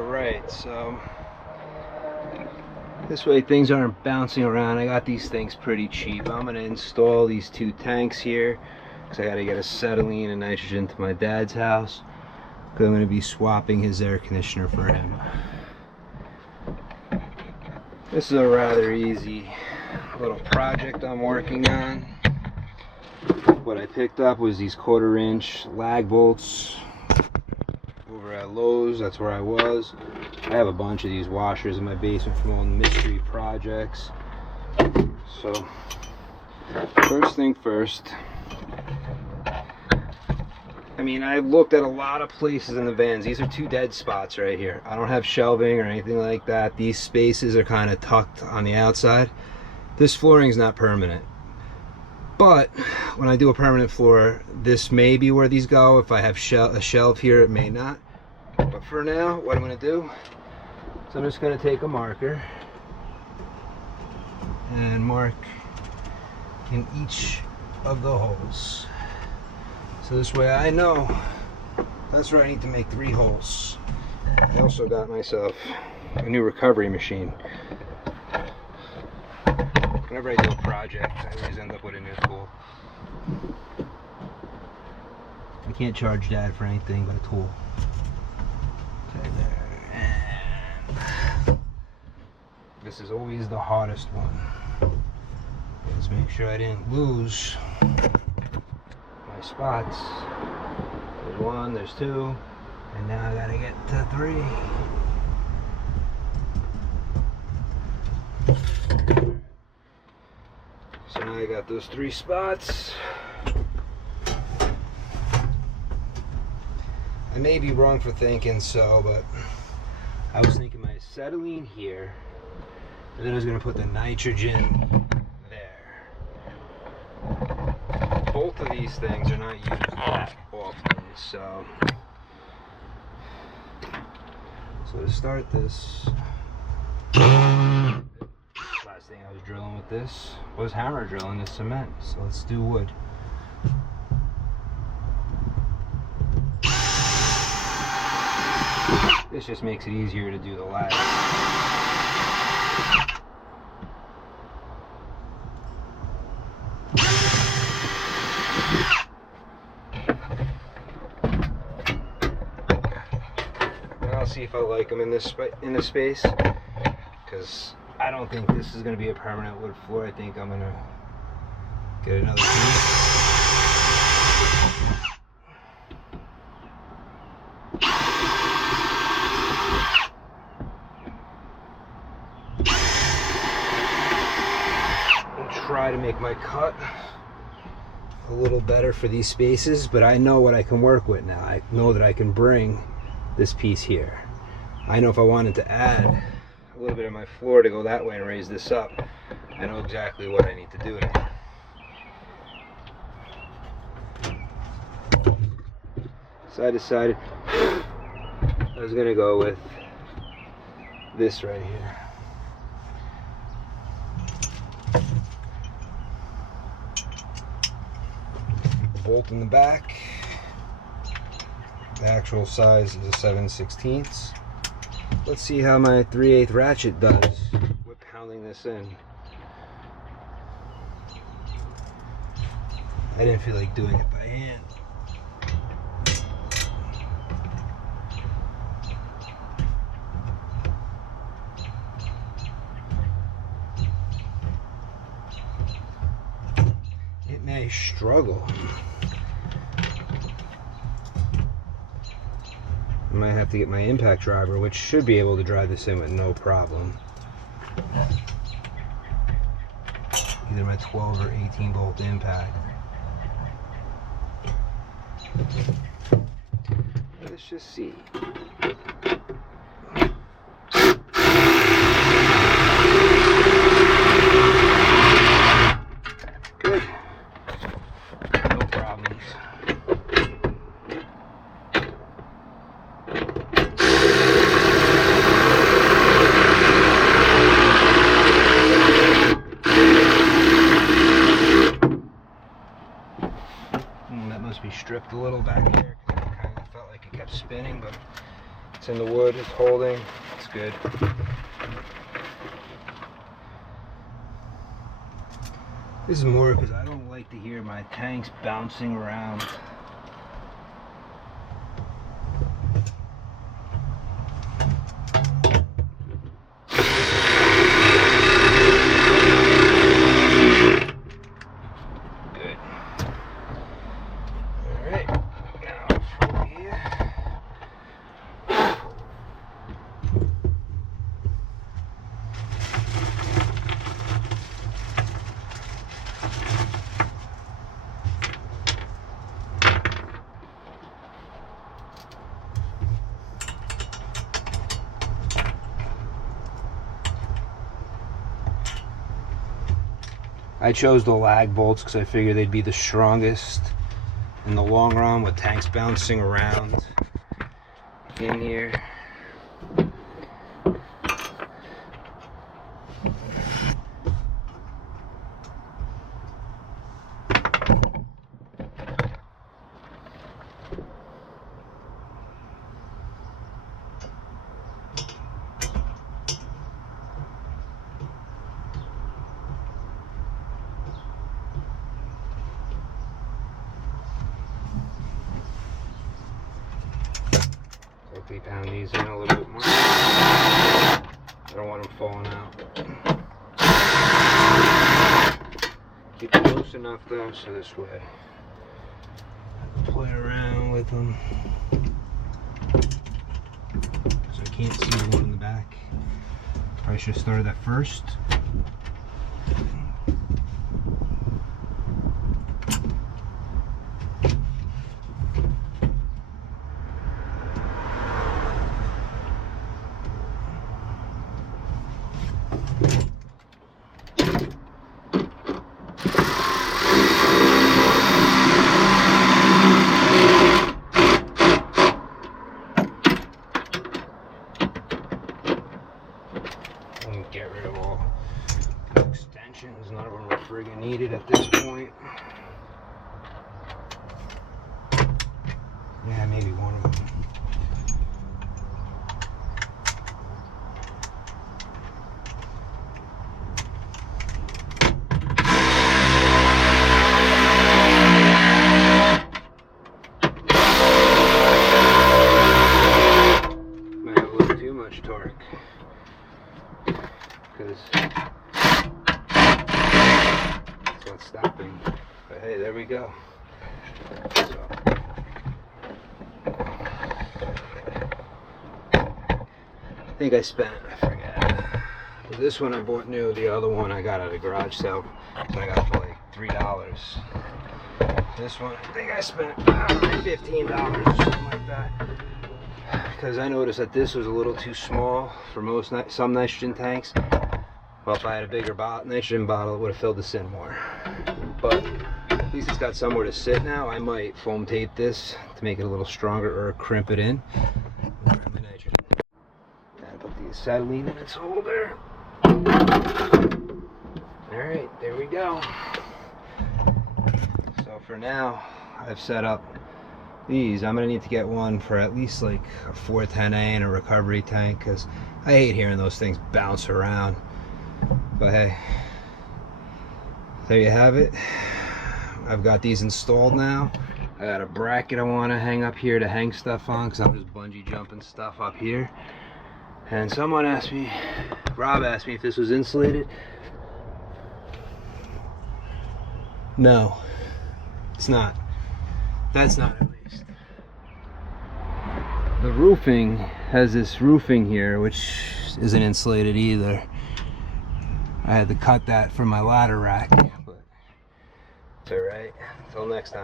Alright, so this way things aren't bouncing around. I got these things pretty cheap. I'm going to install these two tanks here because I got to get acetylene and nitrogen to my dad's house. I'm going to be swapping his air conditioner for him. This is a rather easy little project I'm working on. What I picked up was these 1/4 inch lag bolts over at Lowe's. That's where I was. I have a bunch of these washers in my basement from all the mystery projects. So first thing first, I mean, I looked at a lot of places in the vans. These are two dead spots right here. I don't have shelving or anything like that. These spaces are kind of tucked on the outside. This flooring is not permanent, but when I do a permanent floor, this may be where these go. If I have a shelf here, it may not. But for now, what I'm going to do is I'm just going to take a marker and mark in each of the holes. So this way I know that's where I need to make 3 holes. I also got myself a new recovery machine. Whenever I do a project, I always end up with a new tool. I can't charge Dad for anything but a tool. Okay, there. And this is always the hardest one. Let's make sure I didn't lose my spots. There's 1, there's 2, and now I gotta get to 3. So now I got those 3 spots. I may be wrong for thinking so, but I was thinking my acetylene here, and then I was going to put the nitrogen there. Both of these things are not used that often, so to start this, last thing I was drilling with this was hammer drilling the cement, so let's do wood. This just makes it easier to do the ladder. And I'll see if I like them in this space, because I don't think this is going to be a permanent wood floor. I think I'm going to get another piece. Try to make my cut a little better for these spaces, but I know what I can work with now. I know that I can bring this piece here. I know if I wanted to add a little bit of my floor to go that way and raise this up, I know exactly what I need to do now. So I decided I was going to go with this right here. Bolt in the back. The actual size is a 7/16. Let's see how my 3/8 ratchet does with pounding this in. I didn't feel like doing it by hand. It may struggle. I might have to get my impact driver, which should be able to drive this in with no problem. Either my 12 or 18 bolt impact. Let's just see. Good. No problems. That must be stripped a little back there, because it kind of felt like it kept spinning, but It's in the wood, it's holding, it's good. This is more because I don't like to hear my tanks bouncing around. Good. All right, now from here. I chose the lag bolts because I figured they'd be the strongest in the long run with tanks bouncing around in here. Hopefully pound these in a little bit more. I don't want them falling out. Keep it close enough though, so this way play around with them. So I can't see the one in the back. Probably should have started that first. Get rid of all the extensions. None of them are friggin' needed at this point. Yeah, maybe one of them. Might have a little too much torque. Because that's what's stopping. But hey, there we go. So, I think I spent, I forget. This one I bought new, the other one I got at a garage sale. So I got for like $3. This one I think I spent $15 or something like that. Because I noticed that this was a little too small for some nitrogen tanks. Well, if I had a bigger nitrogen bottle, it would have filled this in more. But at least it's got somewhere to sit now. I might foam tape this to make it a little stronger or crimp it in. Grab my nitrogen. Gotta put the acetylene in its holder. Alright, there we go. So for now, I've set up these. I'm gonna need to get one for at least like a 410A and a recovery tank, because I hate hearing those things bounce around. But hey, there you have it. I've got these installed now. I got a bracket I want to hang up here to hang stuff on, because I'm just bungee jumping stuff up here. And someone asked me, Rob asked me if this was insulated. No, it's not. That's not, at least. The roofing has this roofing here, which isn't insulated either. I had to cut that from my ladder rack, but it's alright. Until next time.